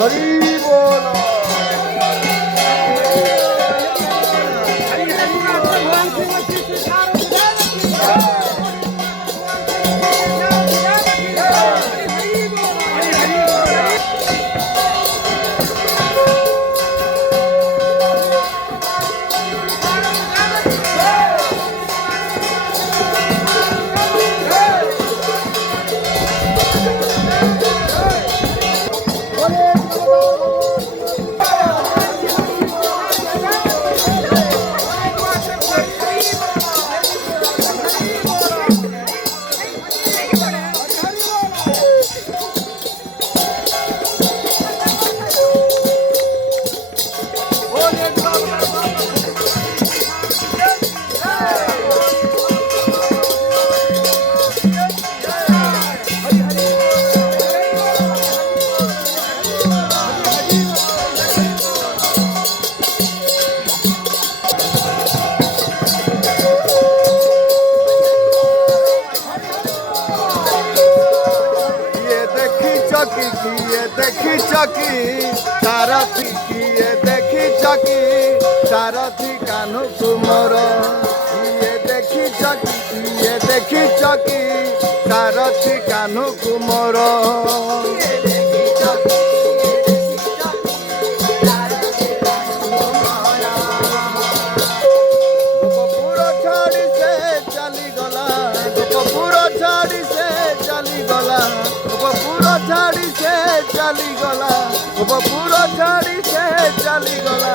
हरि बोल। देखी चकी सारथी किए देखी चकी सारथी कान्हू कुमर किए देखी चकी सारथी कान्हू कुमर गोपपुर छाड़ी से चली गला गोपपुर छाड़ी से चली गला गोपपुर छाड़ी से चली गला गोपपुर छाड़ी से चली गला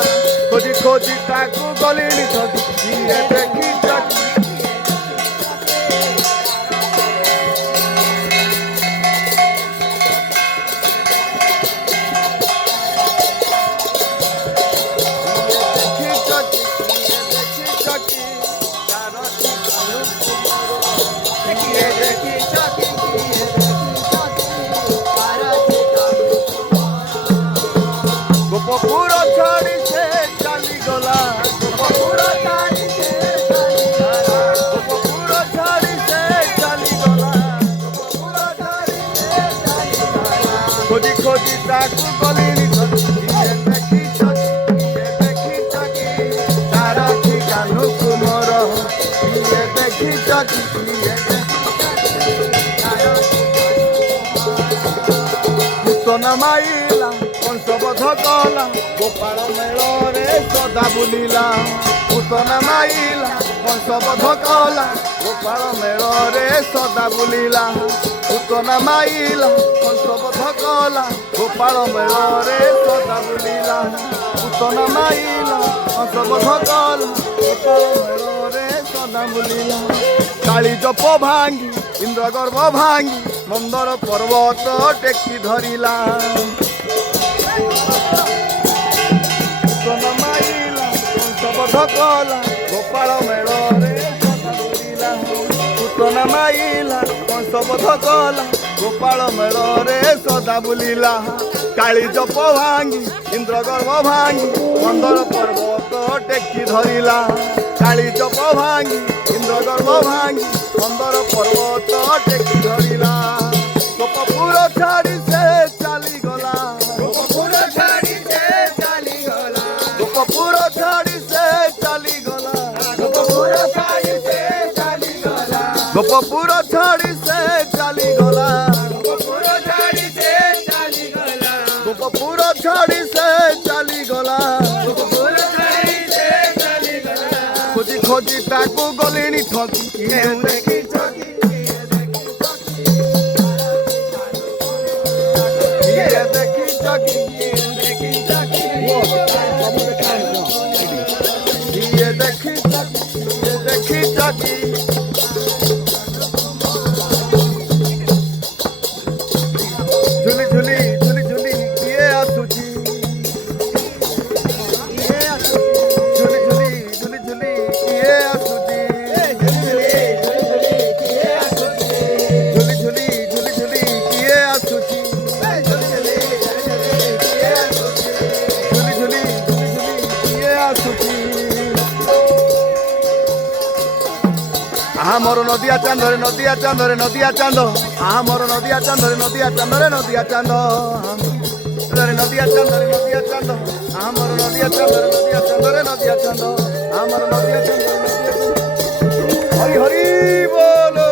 खोजी खोजी ताकू गलिनी थकी किए देखी चकी गोपपुर छाड़ी से चली गला गोपपुर छाड़ी से चली गला गोपपुर छाड़ी से चली गला गोपपुर छाड़ी से चली गला खोजी खोजी ताकू गलिनी देखी चकी सारथी कान्हू कुमर देखी चकी नूतन माइला कंसबध कला गोपाल मेଳରେ सदा बुलिला नूतन माइला कंसबध कला गोपाल मेଳରେ सदा बुलिला नूतन माइला कंसबध कला गोपाल मेଳରେ सदा बुलिला नूतन माइला कंसबध कला गोपाल मेଳରେ सदा बुलिला काली जप भांगी इंद्र गर्भ भांगी मंदर पर्वत टेकी धरिला नूतन माइला कंसबध कला गोपाल मेଳରେ सदा बुलिला नूतन माइला कंसबध कला गोपाल मेଳରେ सदा बुलिला काली जप भांगी इंद्र गर्भ भांगी मंदर पर्वत टेकी धरिला काली जप भांगी इंद्र गर्भ भांगी मंदर पर्वत टेकी धरिला गोपपुर छाड़ी से चली गला गोपपुर छाड़ी से चली गला गोपपुर छाड़ी से चली गला गोपपुर छाड़ी से चली गला गोपपुर छाड़ी से चली गला गोपपुर छाड़ी से चली गला गोपपुर छाड़ी से चली गला गोपपुर छाड़ी से चली गला खोजी खोजी ताकू गलिनी ठगी देखी चकी देखी चकी देखी चकी देखी चकी झुली झुली झुली झुली किए आसुची झुली झुली झुली झुली किए आसुची झुली झुली झुली झुली किए आसुची झुली झुली झुली झुली किए आसुची मोर नदिया चांदरे नदिया चांदरे नदिया चांद मोर नदिया चांदरे नदिया चांदरे नदिया चांद रे नदिया चंद रे नदिया चंद आमर नदिया चंद रे नदिया चंद रे नदिया चंद आमर नदिया चंद रे नदिया चंद हरि हरि बोलो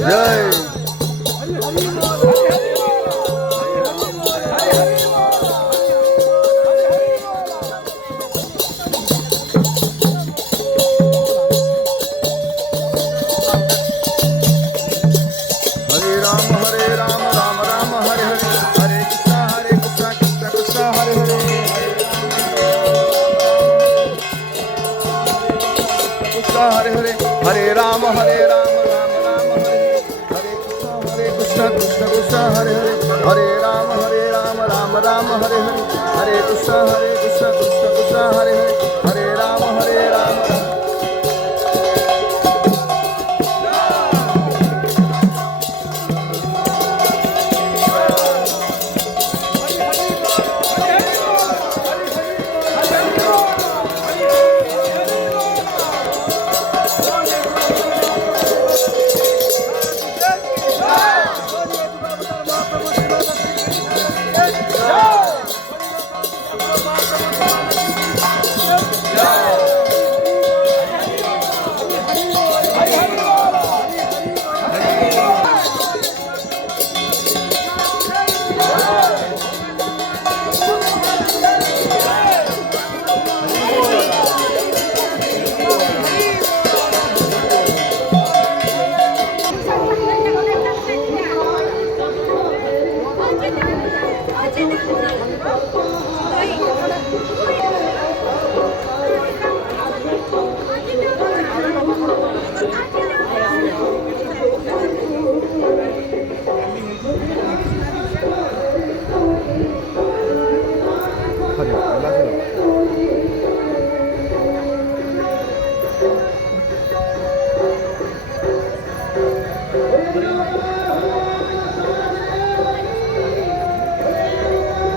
जय हरे राम राम राम हरे हरे हरे कृष्णा कृष्णा कृष्णा हरे हरे कृष्णा हरे हरे हरे राम राम राम हरे हरे कृष्णा कृष्णा कृष्णा हरे हरे हरे राम राम राम हरे हरे हरे कृष्णा कृष्णा कृष्णा हरे हरे हरे